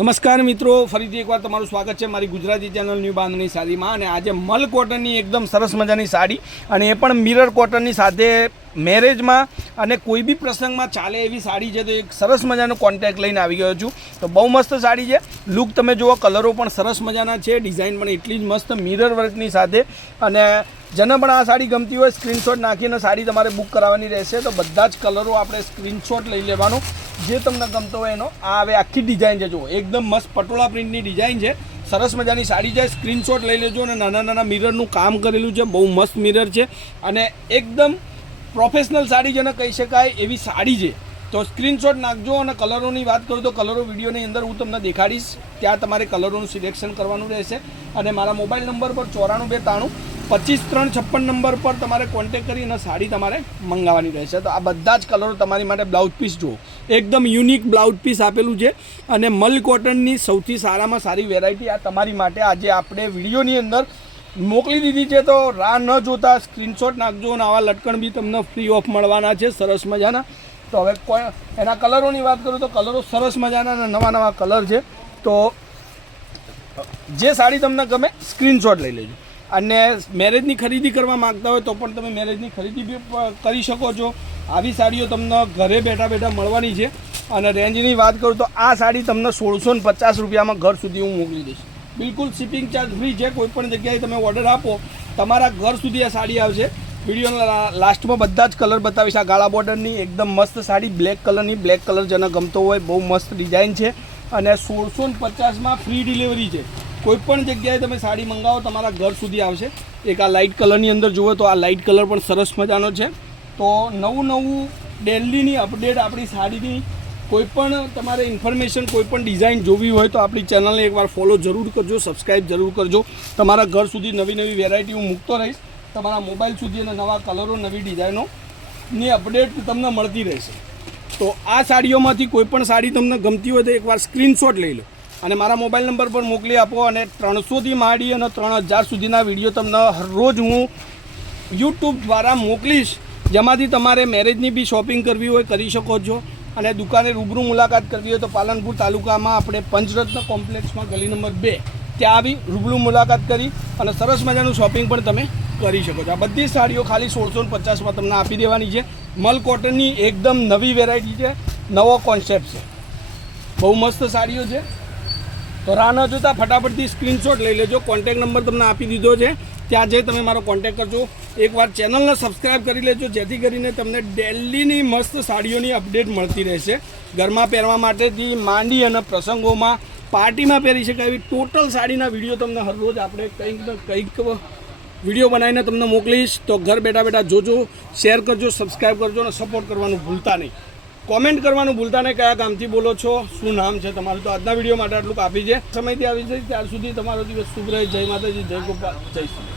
નમસ્કાર મિત્રો, ફરીથી એકવાર તમારું સ્વાગત છે મારી ગુજરાતી ચેનલ ન્યૂ બાંધણી સાડીમાં. અને આજે મલ કોટનની એકદમ સરસ મજાની સાડી, અને એ પણ મિરર કોટનની સાથે મેરેજમાં અને કોઈ બી પ્રસંગમાં ચાલે એવી સાડી છે. તો એક સરસ મજાનો કોન્ટેક્ટ લઈને આવી ગયો છું. તો બહુ મસ્ત સાડી છે. લુક તમે જુઓ, કલરો પણ સરસ મજાના છે, ડિઝાઇન પણ એટલી જ મસ્ત મિરર વર્કની સાથે. અને જેને પણ આ સાડી ગમતી હોય સ્ક્રીનશોટ નાખીને સાડી તમારે બુક કરાવવાની રહેશે. તો બધા જ કલરો આપણે સ્ક્રીનશોટ લઈ લેવાનો, જે તમને ગમતો હોય એનો. આ હવે આખી ડિઝાઇન છે, જુઓ એકદમ મસ્ત પટોળા પ્રિન્ટની ડિઝાઇન છે, સરસ મજાની સાડી છે. સ્ક્રીનશોટ લઈ લેજો. અને નાના નાના મિરરનું કામ કરેલું છે, બહુ મસ્ત મિરર છે, અને એકદમ પ્રોફેશનલ સાડી જેને કહી શકાય એવી સાડી છે. તો સ્ક્રીનશોટ નાખજો. અને કલરોની વાત કરું તો કલરો વિડીયોની અંદર હું તમને દેખાડીશ, ત્યાં તમારે કલરોનું સિલેક્શન કરવાનું રહેશે. અને મારા મોબાઈલ નંબર પર 94 293 25 3 56 નંબર પર તમારે કોન્ટેક્ટ કરીને સાડી તમારે મંગાવવાની રહેશે. તો આ બધા જ કલરો તમારી માટે બ્લાઉઝ પીસ જુઓ, એકદમ યુનિક બ્લાઉઝ પીસ આપેલું છે. અને મલ કોટનની સૌથી સારામાં સારી વેરાયટી આ તમારી માટે આજે આપણે વિડીયોની અંદર મોકલી દીધી છે. તો રાહ ન જોતા સ્ક્રીનશોટ નાખજો. અને આવા લટકણ બી તમને ફ્રી ઓફ મળવાના છે, સરસ મજાના. તો હવે એના કલરોની વાત કરું તો કલરો સરસ મજાના અને નવા નવા કલર છે. તો જે સાડી તમને ગમે સ્ક્રીનશોટ લઈ લેજો. અને મેરેજની ખરીદી કરવા માગતા હોય તો પણ તમે મેરેજની ખરીદી બી કરી શકો છો. આવી સાડીઓ તમને ઘરે બેઠા બેઠા મળવાની છે. અને રેન્જની વાત કરું તો આ સાડી તમને 1650 રૂપિયામાં ઘર સુધી હું મોકલી દઈશ. બિલકુલ શિપિંગ ચાર્જ ફ્રી છે. કોઈપણ જગ્યાએ તમે ઓર્ડર આપો, તમારા ઘર સુધી આ સાડી આવશે. વિડીયોના લાસ્ટમાં બધા જ કલર બતાવીશ. આ ગાળા બોર્ડરની એકદમ મસ્ત સાડી, બ્લેક કલરની. બ્લેક કલર જેને ગમતો હોય, બહુ મસ્ત ડિઝાઇન છે. અને 1650માં ફ્રી ડિલિવરી છે. કોઈપણ જગ્યાએ તમે સાડી મંગાવો તમારા ઘર સુધી આવશે. એક આ લાઇટ કલરની અંદર જુઓ તો આ લાઇટ કલર પણ સરસ મજાનો છે. તો નવું ડેલીની અપડેટ આપણી સાડીની કોઈપણ તમારે ઇન્ફોર્મેશન, કોઈપણ ડિઝાઇન જોવી હોય તો આપણી ચેનલને એકવાર ફોલો જરૂર કરજો, સબસ્ક્રાઈબ જરૂર કરજો. તમારા ઘર સુધી નવી નવી વેરાયટી હું મૂકતો રહીશ. તમારા મોબાઈલ સુધી અને નવા કલરો, નવી ડિઝાઇનોની અપડેટ તમને મળતી રહેશે. તો આ સાડીઓમાંથી કોઈપણ સાડી તમને ગમતી હોય તો એકવાર સ્ક્રીનશોટ લઈ લો અને મારા મોબાઈલ નંબર પર મોકલી આપો. અને 300થી માંડી અને 3000 સુધીના વિડીયો તમને હરરોજ હું યુટ્યુબ દ્વારા મોકલીશ, જેમાંથી તમારે મેરેજની બી શોપિંગ કરવી હોય કરી શકો છો. અને દુકાને રૂબરૂ મુલાકાત કરવી હોય તો પાલનપુર તાલુકામાં આપણે પંચરત્ન કોમ્પ્લેક્સમાં ગલી નંબર 2 ત્યાં આવી રૂબરૂ મુલાકાત કરી અને સરસ મજાનું શોપિંગ પણ તમે કરી શકો છો. આ બધી સાડીઓ ખાલી 1650માં તમને આપી દેવાની છે. મલ કોટનની એકદમ નવી વેરાયટી છે, નવો કોન્સેપ્ટ છે, બહુ મસ્ત સાડીઓ છે. તો રાહ ન જોતા ફટાફટથી સ્ક્રીનશોટ લઈ લેજો. કોન્ટેક નંબર તમને આપી દીધો છે, ત્યાં જઈ તમે મારો કોન્ટેક કરજો. એકવાર ચેનલને સબસ્ક્રાઈબ કરી લેજો, જેથી કરીને તમને ડેલીની મસ્ત સાડીઓની અપડેટ મળતી રહેશે. ઘરમાં પહેરવા માટેથી માંડી અને પ્રસંગોમાં, પાર્ટીમાં પહેરી શકાય એવી ટોટલ સાડીના વિડીયો તમને હરરોજ આપણે કંઈક વિડીયો બનાવીને તમને મોકલીશ. તો ઘર બેઠા બેઠા જોજો, શેર કરજો, સબસ્ક્રાઈબ કરજો અને સપોર્ટ કરવાનું ભૂલતા નહીં. કોમેન્ટ કરવાનું ભૂલતા નહીં, કયા ગામથી બોલો છો, શું નામ છે તમારું. તો આજના વિડીયો માટે આટલું કાફી છે. સમયથી આવી છે, ત્યાર સુધી તમારો દિવસ શુભ રહે. જય માતાજી, જય ગોપાલ, જય શ્રી.